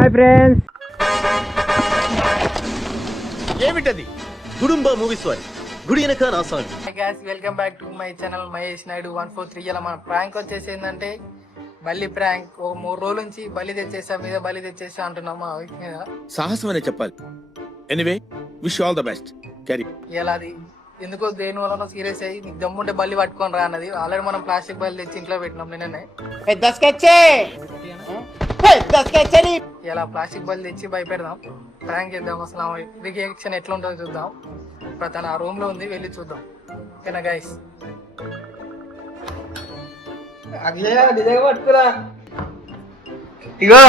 Hi friends. ఏమిటది? Gudumba movies వారి గుడి వెనక నా song. Hi guys, welcome back to my channel Mahesh Naidu 143. ఇలా మన ప్రాంక్ వచ్చేసి ఏంటంటే బల్లి ప్రాంక్. ఓ 3 రోజుల నుంచి బలి తెచ్చేసా అంటున్నాం మా వైఫ్ మీద. సాహసం అనే చెప్పాలి. Anyway, wish all the best. Carry. ఇలా అది ఎందుకో దేని వల్ల సీరియస్ అయ్యి నీకు దమ్ముంటే బల్లి పట్టుకొని రా అన్నది. ఆల్రెడీ మనం ప్లాస్టిక్ బల్లి తెచ్చి ఇంట్లో పెట్టినాం నిన్ననే. ఇలా ప్లాస్టిక్ బల్లి తెచ్చి భయపెడదాం, ప్రాంక్ చేద్దాం. అసలు రియాక్షన్ ఎట్లా ఉంటుందో చూద్దాం. ఇప్పుడు తన రూమ్ లో ఉంది, వెళ్ళి చూద్దాం. ఓకేనా గైస్? పట్టుకురా ఇగో.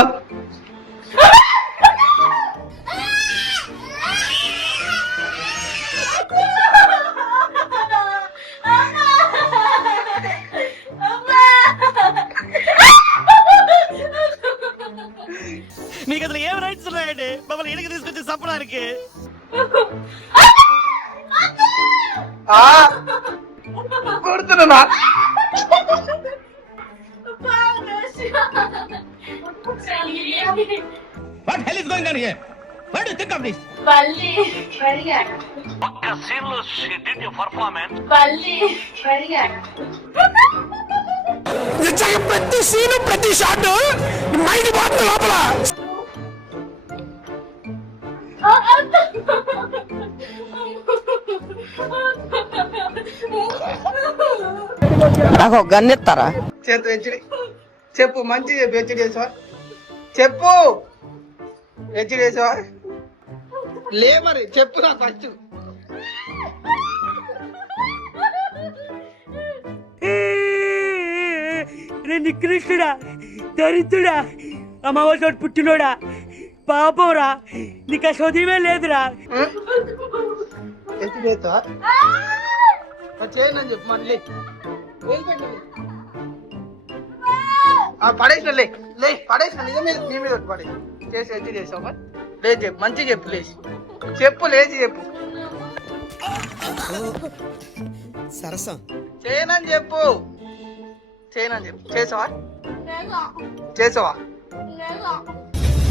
నీకు అసలు ఏం రైట్స్ ఉన్నాయండి మమ్మల్ని ఇంటికి తీసుకొచ్చి చంపడానికి? కొడుతున్నా. What hell is going on here? What do you think of this? Balli, ఒక్క సీన్ లో she did your performance. Balli, ప్రతి సీను ప్రతి షాట్ మైండ్ పోతుంది లోపల. నాకు ఒక గన్ ఇస్తారా? చేతు హెచ్డి చెప్పు, మంచి చెప్పు. హెచ్డి వేసావా? చెప్పు. హెచ్డి వేసావా? లే మరి చెప్పు నాకు ఫస్ట్. నికృష్టుడా, దరిద్రుడా, అమ్మవారి పుట్టినోడా, పాపంరా, నీకు ఆ చదివే లేదురా. హెచ్డి వేసావా? చేయనని చెప్పు మళ్ళీ. పడేసిన లే పడేసిన నిజమే, నీ మీద పడే చేసి హెచ్డి చేసావు మరి. లేదు చెప్పు, మంచిగా చెప్పు. లేచి చెప్పు, లేచి చెప్పు. సరసం చేయనని చెప్పు. చేసావా?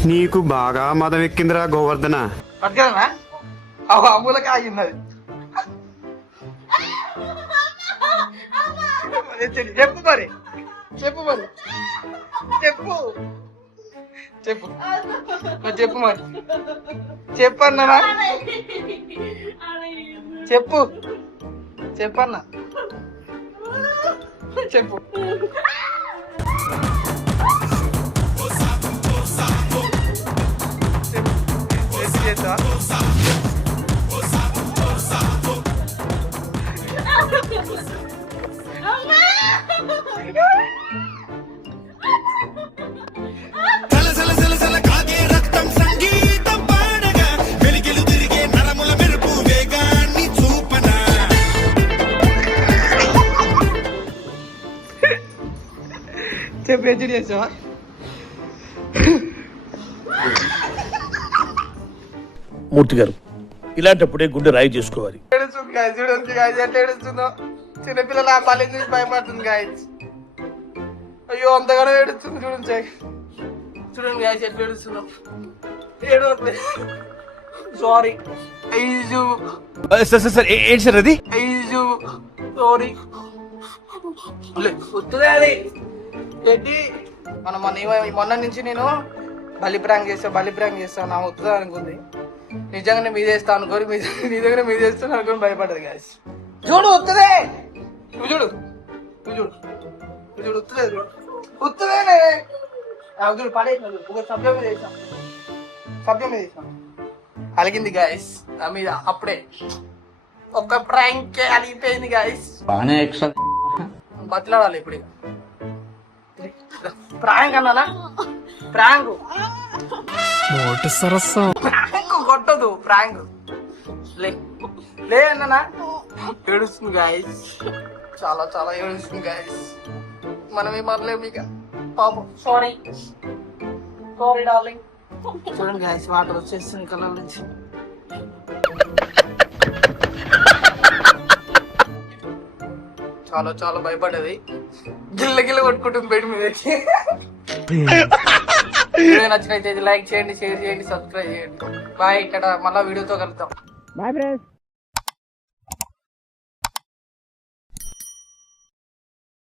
నీకు బాగా మదం ఎక్కిందిరా గోవర్ధన. పట్టుకదనా? అమ్ములకి ఆగింది. చెప్పు మరి చెప్పు మరి చెప్పన్నా. చెప్పన్నా చెప్పు. చెప్పు, హెచ్డి చేసావా? మూర్తి గారు, ఇలాంటప్పుడే గుండె రాయి చేసుకోవాలి. ఏడుస్తుంది గాయస్, చూడండి గాయస్ ఎట్లా ఏడుస్తుందో. చిన్నపిల్లల ఆ పల్లె చూసి భయపడుతుంది గాయస్. అయ్యో అంతగానో ఏడుస్తుంది చూడండి. చూడండి గాయస్ ఎట్లా ఏడుస్తుందో. సారీ ఐజు సార్ ఏంటి సార్ అది? ఐజు సారీ. వస్తుందే అది ఏంటి? మనం మొన్న నుంచి నేను బలి ప్రాంక్ చేస్తా నా వస్తుందా అనుకుంది. నిజంగానే మీదేస్తా అనుకోని నీ దగ్గర మీదేస్తాను అనుకోని భయపడదు గాయస్. చూడు వస్తుందే, చూడు వస్తుందే. చూడు పడేసిన ఒక సభ్యం మీద వేసాం అలిగింది గాయస్ నా మీద. అప్పుడే ఒక ప్రాంక్ అలిగిపోయింది గాయస్. బతలాడాలి ఇప్పుడు. ప్రాంక్ అన్నానా? ప్రాంక్ కొట్టదు. ప్రాంక్ లే అన్నానా? ఏడుస్తుంది గాయస్, చాలా చాలా ఏడుస్తుంది గాయస్. మనం ఏమనలేము ఇక పాపం. Sorry darling. చూడండి గాయస్ వాటర్ వచ్చేస్తుంది కళ్ళ నుంచి. చాలా చాలా భయపడ్డది. గిల్ల గిల్ల కొట్టుకుంటుంది బెడ్ మీద. వీడియో నచ్చినైతే లైక్ చేయండి, షేర్ చేయండి, సబ్స్క్రైబ్ చేయండి. బాయ్. ఇక్కడ మళ్ళీ వీడియోతో కలుద్దాం. Bye friends.